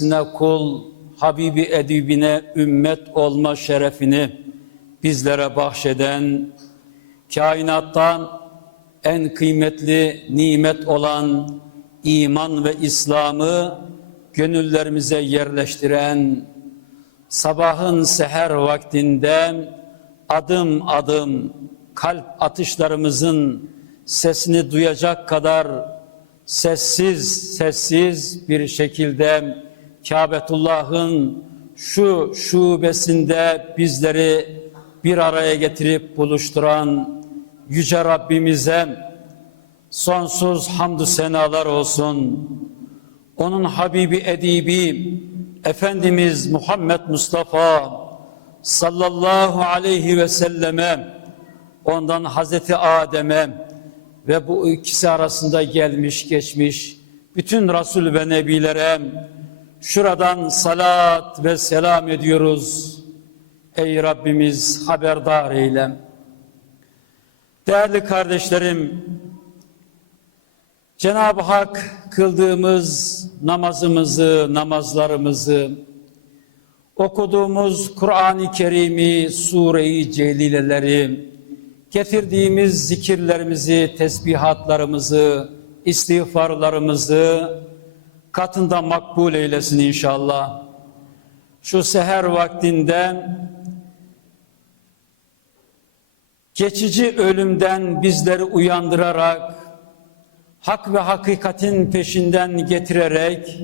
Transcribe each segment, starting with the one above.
kendisine kul, Habibi edibine ümmet olma şerefini bizlere bahşeden, kainattan en kıymetli nimet olan iman ve İslam'ı gönüllerimize yerleştiren, sabahın seher vaktinde adım adım kalp atışlarımızın sesini duyacak kadar sessiz sessiz bir şekilde Kabetullah'ın şu şubesinde bizleri bir araya getirip buluşturan Yüce Rabbimize sonsuz hamdü senalar olsun. Onun Habibi Edibi Efendimiz Muhammed Mustafa sallallahu aleyhi ve selleme ondan Hazreti Adem'e ve bu ikisi arasında gelmiş geçmiş bütün Resul ve Nebilere şuradan salat ve selam ediyoruz. Ey Rabbimiz haberdar eyle. Değerli kardeşlerim, Cenab-ı Hak kıldığımız namazımızı, namazlarımızı, okuduğumuz Kur'an-ı Kerim'i, Sure-i Celileleri, getirdiğimiz zikirlerimizi, tesbihatlarımızı, istiğfarlarımızı katında makbul eylesin inşallah. Şu seher vaktinde geçici ölümden bizleri uyandırarak hak ve hakikatin peşinden getirerek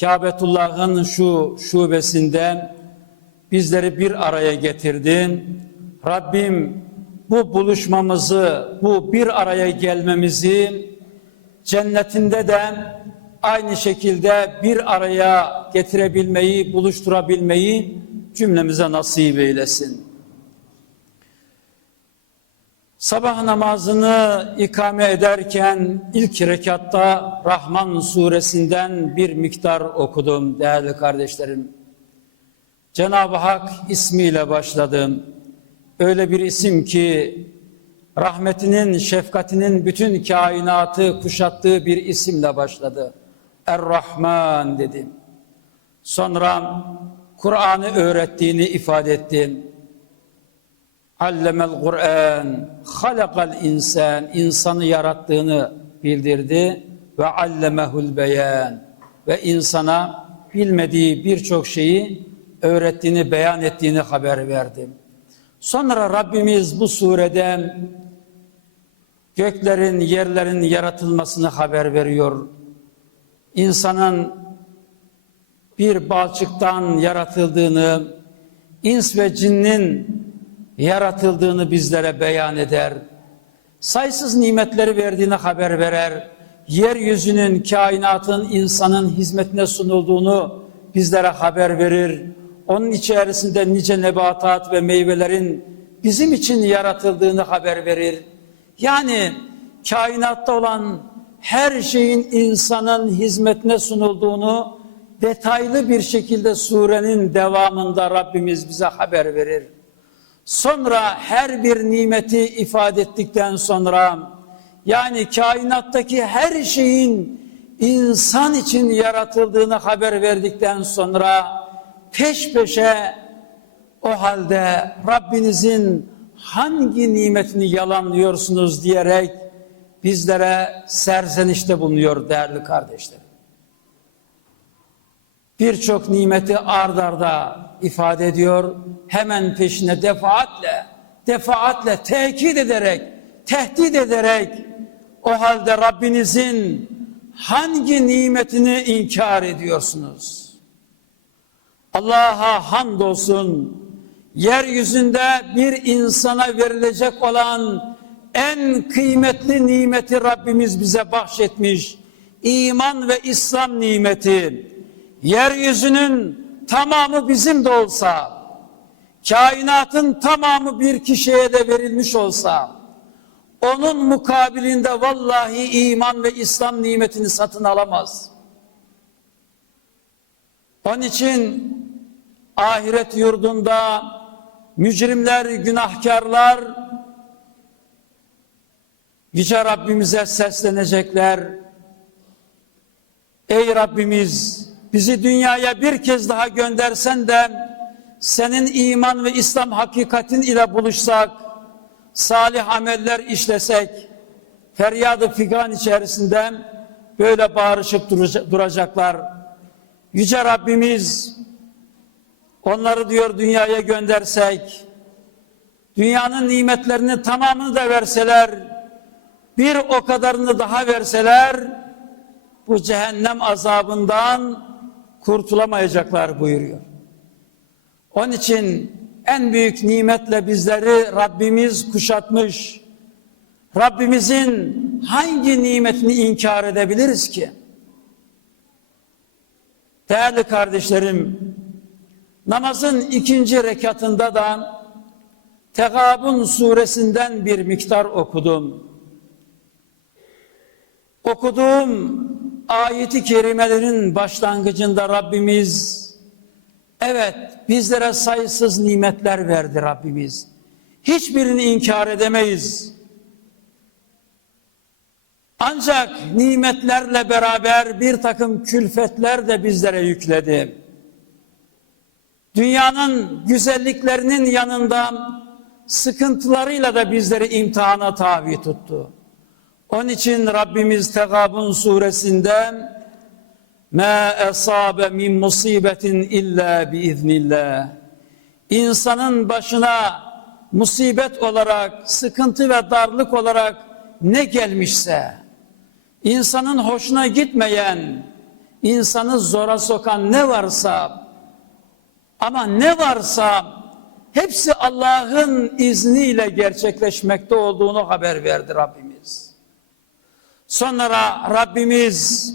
Kabetullah'ın şu şubesinde bizleri bir araya getirdin. Rabbim bu buluşmamızı, bu bir araya gelmemizi cennetinde de aynı şekilde bir araya getirebilmeyi, buluşturabilmeyi cümlemize nasip eylesin. Sabah namazını ikame ederken ilk rekatta Rahman suresinden bir miktar okudum değerli kardeşlerim. Cenab-ı Hak ismiyle başladım. Öyle bir isim ki rahmetinin, şefkatinin bütün kainatı kuşattığı bir isimle başladı. Er-Rahman dedim. Sonra Kur'an'ı öğrettiğini ifade ettim. Allemel Kur'an, halakal insan, insanı yarattığını bildirdi ve allemehul beyan ve insana bilmediği birçok şeyi öğrettiğini, beyan ettiğini haber verdi. Sonra Rabbimiz bu surede göklerin, yerlerin yaratılmasını haber veriyor. İnsanın bir balçıktan yaratıldığını, ins ve cinnin yaratıldığını bizlere beyan eder. Sayısız nimetleri verdiğini haber verer. Yeryüzünün, kainatın, insanın hizmetine sunulduğunu bizlere haber verir. Onun içerisinde nice nebatat ve meyvelerin bizim için yaratıldığını haber verir. Yani kainatta olan her şeyin insanın hizmetine sunulduğunu detaylı bir şekilde surenin devamında Rabbimiz bize haber verir. Sonra her bir nimeti ifade ettikten sonra yani kainattaki her şeyin insan için yaratıldığını haber verdikten sonra peş peşe o halde Rabbinizin hangi nimetini yalanlıyorsunuz diyerek bizlere serzenişte bulunuyor değerli kardeşlerim. Birçok nimeti ard arda ifade ediyor. Hemen peşine defaatle, defaatle tekit ederek, tehdit ederek o halde Rabbinizin hangi nimetini inkar ediyorsunuz? Allah'a hamdolsun yeryüzünde bir insana verilecek olan en kıymetli nimeti Rabbimiz bize bahşetmiş. İman ve İslam nimeti. Yeryüzünün tamamı bizim de olsa, kainatın tamamı bir kişiye de verilmiş olsa, onun mukabilinde vallahi iman ve İslam nimetini satın alamaz. Onun için ahiret yurdunda mücrimler, günahkarlar Yüce Rabbimize seslenecekler. Ey Rabbimiz bizi dünyaya bir kez daha göndersen de senin iman ve İslam hakikatin ile buluşsak, salih ameller işlesek, feryadı figan içerisinde böyle bağırışıp duraca- duracaklar. Yüce Rabbimiz onları diyor dünyaya göndersek, dünyanın nimetlerini tamamını da verseler, bir o kadarını daha verseler, bu cehennem azabından kurtulamayacaklar buyuruyor. Onun için en büyük nimetle bizleri Rabbimiz kuşatmış. Rabbimizin hangi nimetini inkar edebiliriz ki? Değerli kardeşlerim, namazın ikinci rekatında da Tegabun suresinden bir miktar okudum. Okuduğum ayeti kerimelerin başlangıcında Rabbimiz evet bizlere sayısız nimetler verdi Rabbimiz. Hiçbirini inkar edemeyiz. Ancak nimetlerle beraber bir takım külfetler de bizlere yükledi. Dünyanın güzelliklerinin yanında sıkıntılarıyla da bizleri imtihana tabi tuttu. Onun için Rabbimiz Tegabun suresinde Ma esabe min musibetin illa biiznillah. İnsanın başına musibet olarak, sıkıntı ve darlık olarak ne gelmişse, insanın hoşuna gitmeyen, insanı zora sokan ne varsa, ama ne varsa hepsi Allah'ın izniyle gerçekleşmekte olduğunu haber verdi Rabbimiz. Sonra Rabbimiz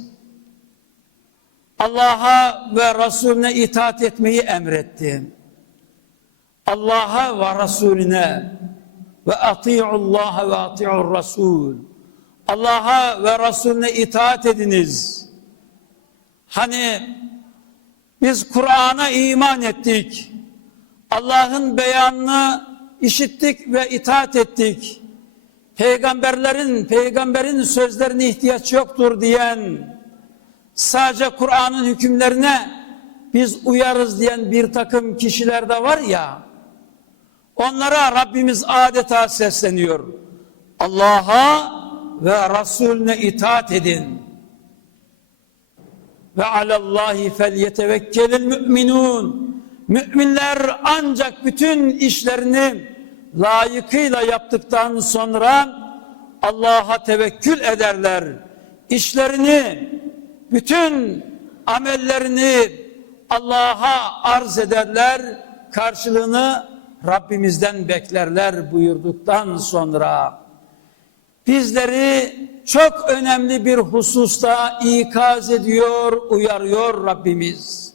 Allah'a ve Resulüne itaat etmeyi emretti. Allah'a ve Resulüne ve ati'ullaha ve ati'ur Resul. Allah'a ve Resulüne itaat ediniz. Hani biz Kur'an'a iman ettik. Allah'ın beyanını işittik ve itaat ettik. Peygamberlerin, peygamberin sözlerine ihtiyaç yoktur diyen, sadece Kur'an'ın hükümlerine biz uyarız diyen bir takım kişiler de var ya, onlara Rabbimiz adeta sesleniyor. Allah'a ve Resulüne itaat edin. Ve alallahi felyetevekkelil müminun. Müminler ancak bütün işlerini layıkıyla yaptıktan sonra Allah'a tevekkül ederler. İşlerini, bütün amellerini Allah'a arz ederler. Karşılığını Rabbimizden beklerler buyurduktan sonra bizleri çok önemli bir hususta ikaz ediyor, uyarıyor Rabbimiz.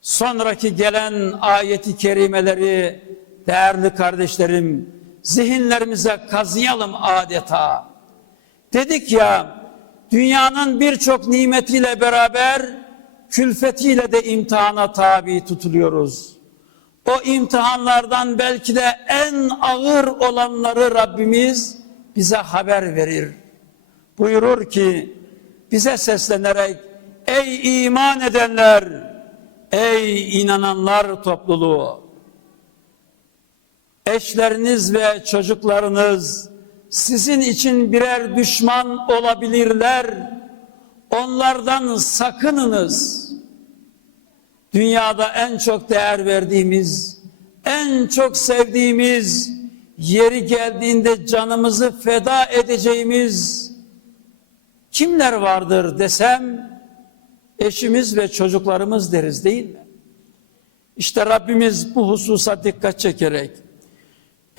Sonraki gelen ayeti kerimeleri değerli kardeşlerim zihinlerimize kazıyalım adeta. Dedik ya dünyanın birçok nimetiyle beraber külfetiyle de imtihana tabi tutuluyoruz. O imtihanlardan belki de en ağır olanları Rabbimiz bize haber verir. Buyurur ki bize seslenerek ey iman edenler, ey inananlar topluluğu eşleriniz ve çocuklarınız sizin için birer düşman olabilirler. Onlardan sakınınız. Dünyada en çok değer verdiğimiz, en çok sevdiğimiz, yeri geldiğinde canımızı feda edeceğimiz kimler vardır desem eşimiz ve çocuklarımız deriz değil mi? İşte Rabbimiz bu hususa dikkat çekerek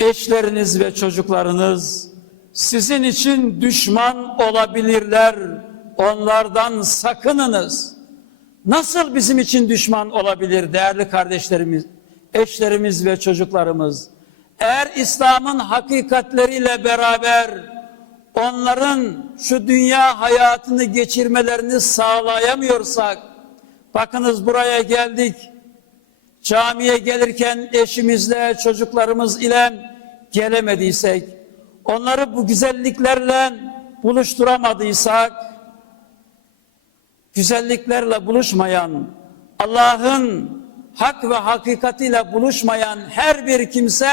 eşleriniz ve çocuklarınız sizin için düşman olabilirler. Onlardan sakınınız. Nasıl bizim için düşman olabilir değerli kardeşlerimiz, eşlerimiz ve çocuklarımız? Eğer İslam'ın hakikatleriyle beraber onların şu dünya hayatını geçirmelerini sağlayamıyorsak, bakınız buraya geldik, camiye gelirken eşimizle, çocuklarımız ile gelemediysek, onları bu güzelliklerle buluşturamadıysak, güzelliklerle buluşmayan, Allah'ın hak ve hakikatiyle buluşmayan her bir kimse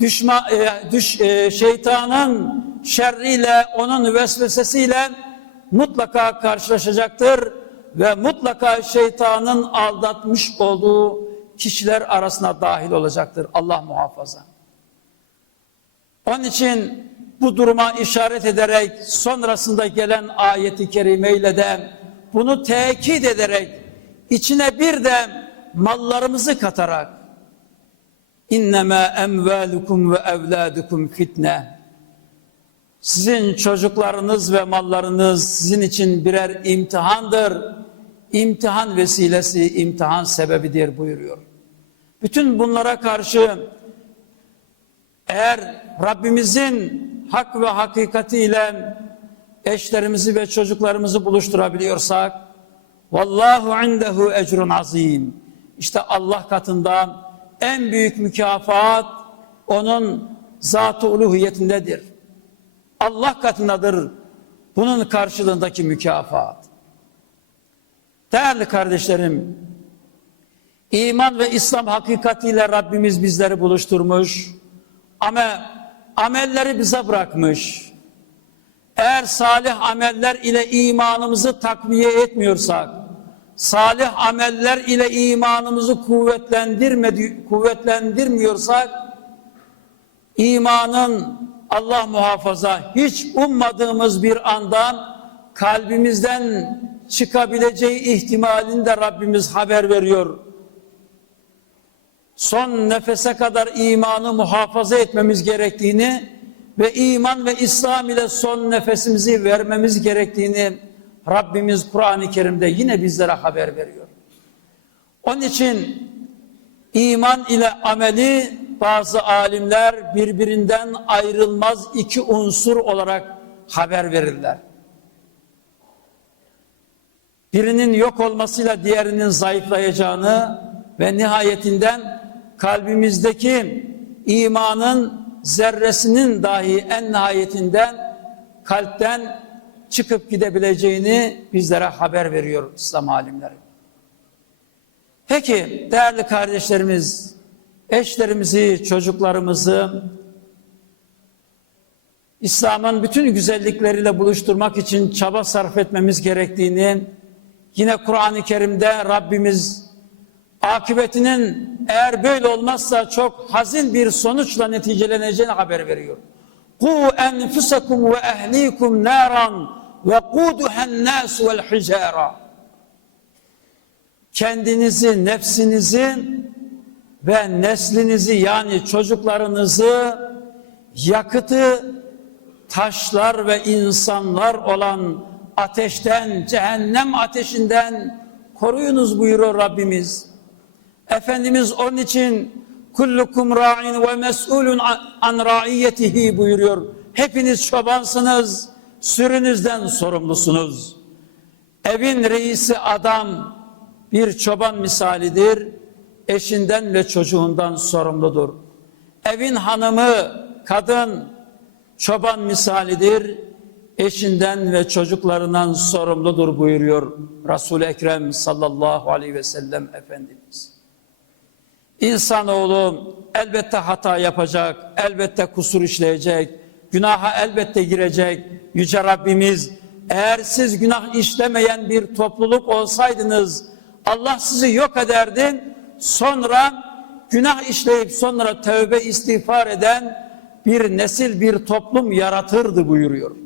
düşma, e, düş, e, şeytanın şerriyle, onun vesvesesiyle mutlaka karşılaşacaktır ve mutlaka şeytanın aldatmış olduğu kişiler arasına dahil olacaktır. Allah muhafaza. Onun için bu duruma işaret ederek sonrasında gelen ayeti kerimeyle de bunu tekit ederek içine bir de mallarımızı katarak innema emvalukum ve evladukum fitne sizin çocuklarınız ve mallarınız sizin için birer imtihandır. İmtihan vesilesi, imtihan sebebidir buyuruyor. Bütün bunlara karşı eğer Rabbimizin hak ve hakikatiyle eşlerimizi ve çocuklarımızı buluşturabiliyorsak vallahu indehu ecrun azim. İşte Allah katında en büyük mükafat onun zat-ı uluhiyetindedir. Allah katındadır bunun karşılığındaki mükafat. Değerli kardeşlerim, iman ve İslam hakikatiyle Rabbimiz bizleri buluşturmuş ama amelleri bize bırakmış. Eğer salih ameller ile imanımızı takviye etmiyorsak, salih ameller ile imanımızı kuvvetlendirmedi, kuvvetlendirmiyorsak, imanın Allah muhafaza hiç ummadığımız bir anda kalbimizden çıkabileceği ihtimalini de Rabbimiz haber veriyor. Son nefese kadar imanı muhafaza etmemiz gerektiğini ve iman ve İslam ile son nefesimizi vermemiz gerektiğini Rabbimiz Kur'an-ı Kerim'de yine bizlere haber veriyor. Onun için iman ile ameli bazı alimler birbirinden ayrılmaz iki unsur olarak haber verirler. Birinin yok olmasıyla diğerinin zayıflayacağını ve nihayetinden kalbimizdeki imanın zerresinin dahi en nihayetinden kalpten çıkıp gidebileceğini bizlere haber veriyor İslam alimleri. Peki değerli kardeşlerimiz, eşlerimizi, çocuklarımızı İslam'ın bütün güzellikleriyle buluşturmak için çaba sarf etmemiz gerektiğini yine Kur'an-ı Kerim'de Rabbimiz akıbetinin eğer böyle olmazsa çok hazin bir sonuçla neticeleneceğini haber veriyor. Ku enfusakum ve ehlikum naran ve kuduhen nas vel hijara. Kendinizi, nefsinizi ve neslinizi yani çocuklarınızı yakıtı taşlar ve insanlar olan ateşten, cehennem ateşinden koruyunuz buyuruyor Rabbimiz. Efendimiz onun için kullukum ra'in ve mes'ulun an ra'iyetihi buyuruyor. Hepiniz çobansınız, sürünüzden sorumlusunuz. Evin reisi adam bir çoban misalidir. Eşinden ve çocuğundan sorumludur. Evin hanımı kadın çoban misalidir. Eşinden ve çocuklarından sorumludur buyuruyor Resul-i Ekrem sallallahu aleyhi ve sellem Efendimiz. İnsanoğlu elbette hata yapacak, elbette kusur işleyecek, günaha elbette girecek. Yüce Rabbimiz eğer siz günah işlemeyen bir topluluk olsaydınız Allah sizi yok ederdi. Sonra günah işleyip sonra tövbe istiğfar eden bir nesil bir toplum yaratırdı buyuruyor.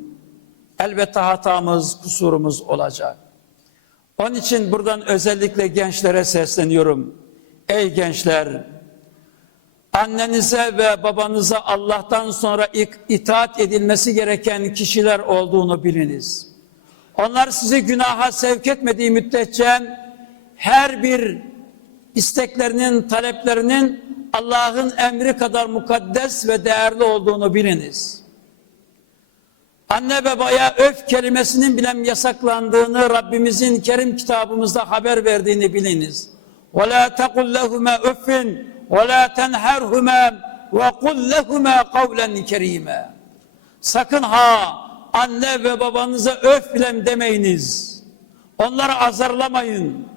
Elbette hatamız, kusurumuz olacak. Onun için buradan özellikle gençlere sesleniyorum. Ey gençler, annenize ve babanıza Allah'tan sonra itaat edilmesi gereken kişiler olduğunu biliniz. Onlar sizi günaha sevk etmediği müddetçe her bir isteklerinin, taleplerinin Allah'ın emri kadar mukaddes ve değerli olduğunu biliniz. Anne babaya öf kelimesinin bile yasaklandığını Rabbimizin kerim kitabımızda haber verdiğini biliniz. وَلَا تَقُلْ لَهُمَا اُفٍّ وَلَا تَنْهَرْهُمَا وَقُلْ لَهُمَا قَوْلًا كَرِيمًا Sakın ha anne ve babanıza öf bile demeyiniz. Onları azarlamayın.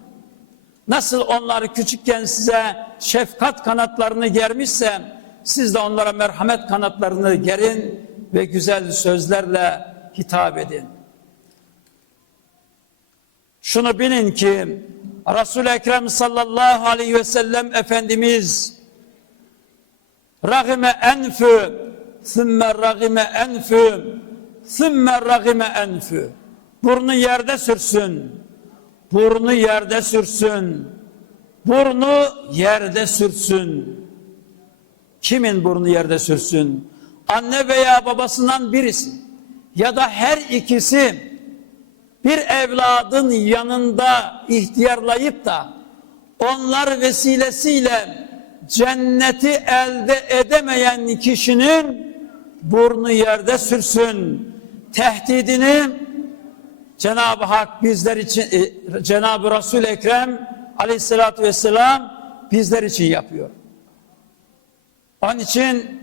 Nasıl onları küçükken size şefkat kanatlarını germişse siz de onlara merhamet kanatlarını gerin ve güzel sözlerle hitap edin. Şunu bilin ki Resul-i Ekrem sallallahu aleyhi ve sellem Efendimiz ragime enfü sümme ragime enfü sümme ragime enfü. Burnu yerde sürsün burnu yerde sürsün burnu yerde sürsün. Kimin burnu yerde sürsün? Anne veya babasından birisi ya da her ikisi bir evladın yanında ihtiyarlayıp da onlar vesilesiyle cenneti elde edemeyen kişinin burnu yerde sürsün. Tehdidini Cenab-ı Hak bizler için, e, Cenab-ı Resul Ekrem aleyhissalatü vesselam bizler için yapıyor. Onun için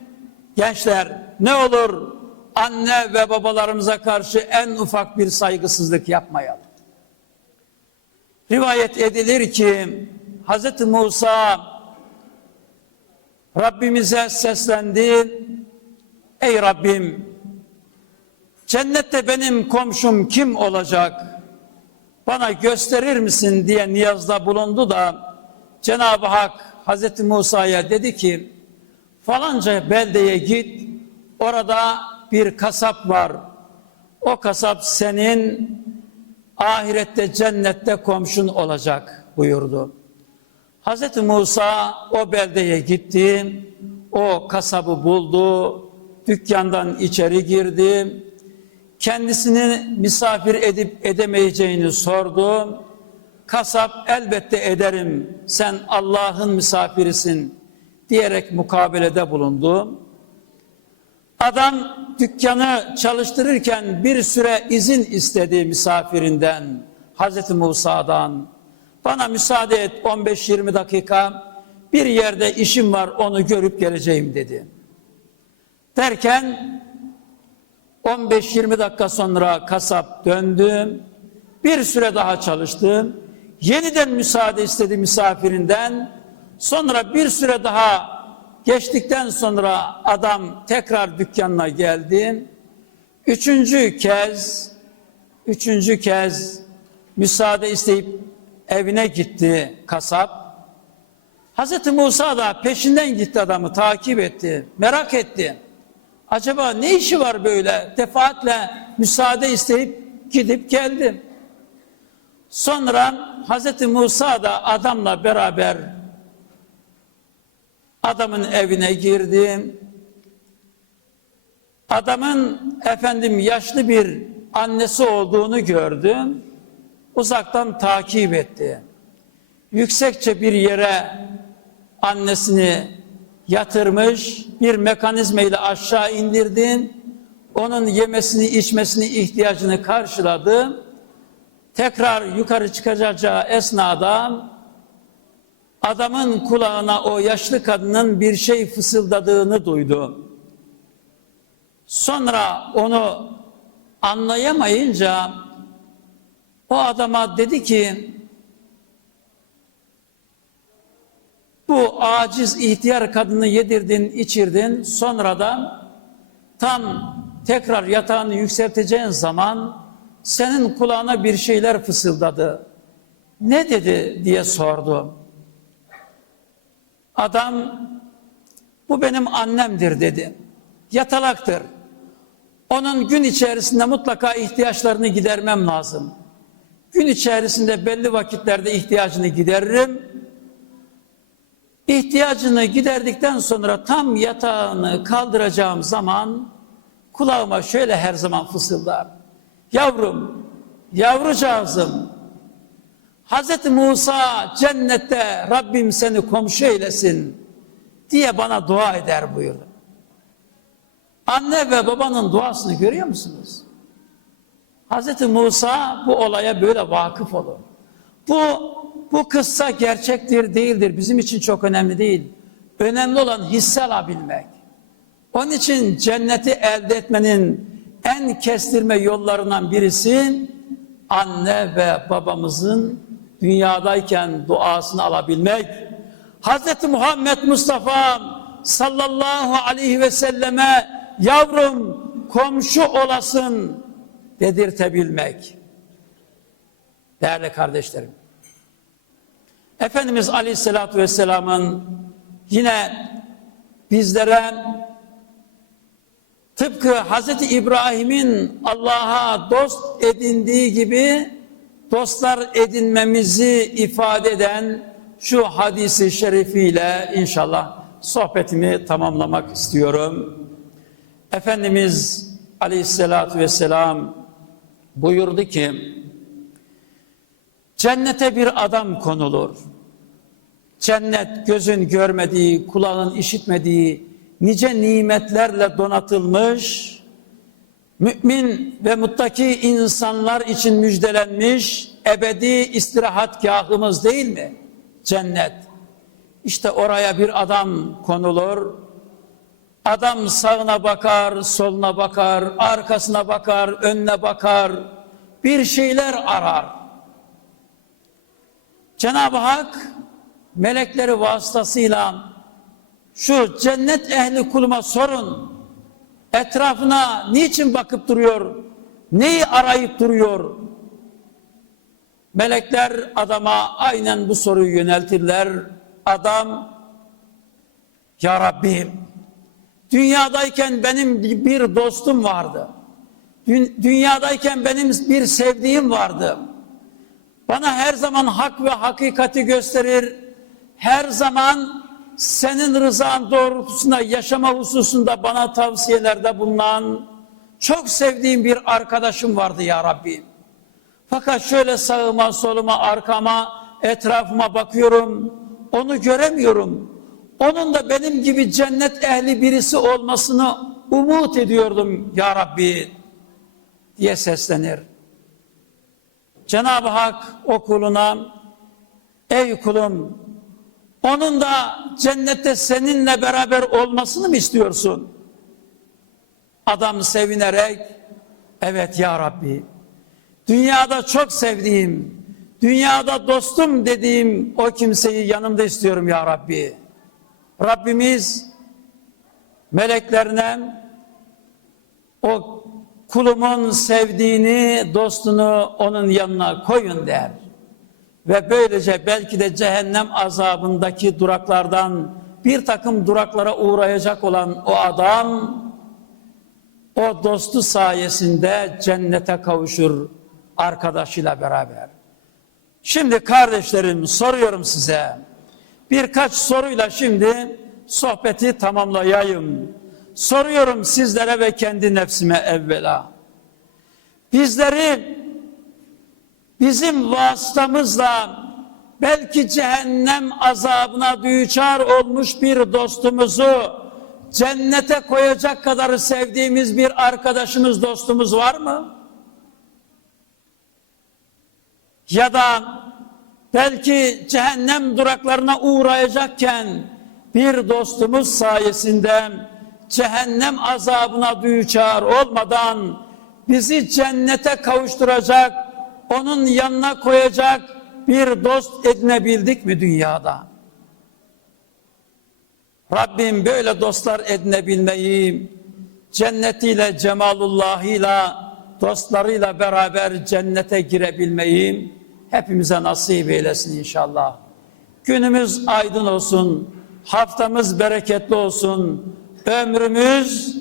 gençler ne olur anne ve babalarımıza karşı en ufak bir saygısızlık yapmayalım. Rivayet edilir ki Hz. Musa Rabbimize seslendi. Ey Rabbim cennette benim komşum kim olacak? Bana gösterir misin diye niyazda bulundu da Cenab-ı Hak Hz. Musa'ya dedi ki falanca beldeye git orada bir kasap var. O kasap senin ahirette cennette komşun olacak buyurdu. Hz. Musa o beldeye gitti. O kasabı buldu. Dükkandan içeri girdi. Kendisini misafir edip edemeyeceğini sordu. Kasap elbette ederim sen Allah'ın misafirisin diyerek mukabelede bulundu. Adam dükkanı çalıştırırken bir süre izin istedi misafirinden, Hazreti Musa'dan. Bana müsaade et 15-20 dakika bir yerde işim var onu görüp geleceğim dedi. Derken 15-20 dakika sonra kasap döndü. Bir süre daha çalıştı. Yeniden müsaade istedi misafirinden. Sonra bir süre daha Geçtikten sonra adam tekrar dükkanına geldi. Üçüncü kez, üçüncü kez müsaade isteyip evine gitti kasap. Hazreti Musa da peşinden gitti adamı takip etti, merak etti. Acaba ne işi var böyle? Defaatle müsaade isteyip gidip geldi. Sonra Hazreti Musa da adamla beraber Adamın evine girdim. Adamın efendim yaşlı bir annesi olduğunu gördüm. Uzaktan takip etti. Yüksekçe bir yere annesini yatırmış, bir mekanizma ile aşağı indirdi. Onun yemesini, içmesini, ihtiyacını karşıladı. Tekrar yukarı çıkacağı esnada adamın kulağına o yaşlı kadının bir şey fısıldadığını duydu. Sonra onu anlayamayınca o adama dedi ki bu aciz ihtiyar kadını yedirdin, içirdin. Sonra da tam tekrar yatağını yükselteceğin zaman senin kulağına bir şeyler fısıldadı. Ne dedi diye sordu. Adam bu benim annemdir dedi. Yatalaktır. Onun gün içerisinde mutlaka ihtiyaçlarını gidermem lazım. Gün içerisinde belli vakitlerde ihtiyacını gideririm. İhtiyacını giderdikten sonra tam yatağını kaldıracağım zaman kulağıma şöyle her zaman fısıldar. Yavrum, yavrucağızım, Hz. Musa cennette Rabbim seni komşu eylesin diye bana dua eder buyurdu. Anne ve babanın duasını görüyor musunuz? Hz. Musa bu olaya böyle vakıf olur. Bu, bu kıssa gerçektir değildir bizim için çok önemli değil. Önemli olan hisse alabilmek. Onun için cenneti elde etmenin en kestirme yollarından birisi anne ve babamızın dünyadayken duasını alabilmek, Hz. Muhammed Mustafa sallallahu aleyhi ve selleme yavrum komşu olasın dedirtebilmek. Değerli kardeşlerim, Efendimiz Aleyhisselatü Vesselam'ın yine bizlere tıpkı Hz. İbrahim'in Allah'a dost edindiği gibi dostlar edinmemizi ifade eden şu hadisi şerifiyle inşallah sohbetimi tamamlamak istiyorum. Efendimiz Aleyhisselatü Vesselam buyurdu ki Cennete bir adam konulur. Cennet gözün görmediği, kulağın işitmediği nice nimetlerle donatılmış, mümin ve muttaki insanlar için müjdelenmiş ebedi istirahatgahımız değil mi? Cennet. İşte oraya bir adam konulur. Adam sağına bakar, soluna bakar, arkasına bakar, önüne bakar. Bir şeyler arar. Cenab-ı Hak melekleri vasıtasıyla şu cennet ehli kuluma sorun. Etrafına niçin bakıp duruyor? Neyi arayıp duruyor? Melekler adama aynen bu soruyu yöneltirler. Adam Ya Rabbim dünyadayken benim bir dostum vardı. Dünyadayken benim bir sevdiğim vardı. Bana her zaman hak ve hakikati gösterir. Her zaman senin rızan doğrultusunda yaşama hususunda bana tavsiyelerde bulunan çok sevdiğim bir arkadaşım vardı ya Rabbi. Fakat şöyle sağıma, soluma, arkama, etrafıma bakıyorum. Onu göremiyorum. Onun da benim gibi cennet ehli birisi olmasını umut ediyordum ya Rabbi diye seslenir. Cenab-ı Hak o kuluna ey kulum onun da cennette seninle beraber olmasını mı istiyorsun? Adam sevinerek evet ya Rabbi dünyada çok sevdiğim dünyada dostum dediğim o kimseyi yanımda istiyorum ya Rabbi. Rabbimiz meleklerine o kulumun sevdiğini, dostunu onun yanına koyun der. Ve böylece belki de cehennem azabındaki duraklardan bir takım duraklara uğrayacak olan o adam, o dostu sayesinde cennete kavuşur arkadaşıyla beraber. Şimdi kardeşlerim soruyorum size, birkaç soruyla şimdi sohbeti tamamlayayım. Soruyorum sizlere ve kendi nefsime evvela. Bizleri bizim vasıtamızla belki cehennem azabına düçar olmuş bir dostumuzu cennete koyacak kadar sevdiğimiz bir arkadaşımız, dostumuz var mı? Ya da belki cehennem duraklarına uğrayacakken bir dostumuz sayesinde cehennem azabına düçar olmadan bizi cennete kavuşturacak, onun yanına koyacak bir dost edinebildik mi dünyada? Rabbim böyle dostlar edinebilmeyi, cennetiyle, cemalullahıyla, dostlarıyla beraber cennete girebilmeyi hepimize nasip eylesin inşallah. Günümüz aydın olsun, haftamız bereketli olsun, ömrümüz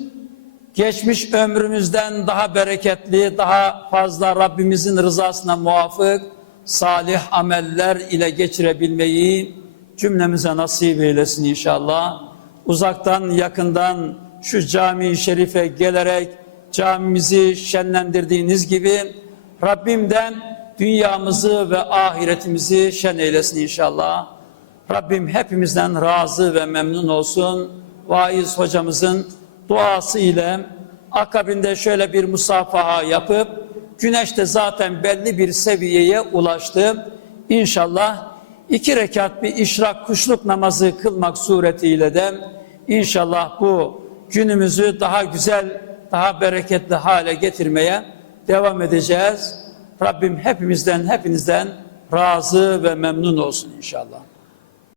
geçmiş ömrümüzden daha bereketli, daha fazla Rabbimizin rızasına muvafık salih ameller ile geçirebilmeyi cümlemize nasip eylesin inşallah. Uzaktan yakından şu cami-i şerife gelerek camimizi şenlendirdiğiniz gibi Rabbimden dünyamızı ve ahiretimizi şen eylesin inşallah. Rabbim hepimizden razı ve memnun olsun. Vaiz hocamızın duası ile akabinde şöyle bir musafaha yapıp güneş de zaten belli bir seviyeye ulaştı. İnşallah iki rekat bir işrak kuşluk namazı kılmak suretiyle de inşallah bu günümüzü daha güzel, daha bereketli hale getirmeye devam edeceğiz. Rabbim hepimizden, hepinizden razı ve memnun olsun inşallah.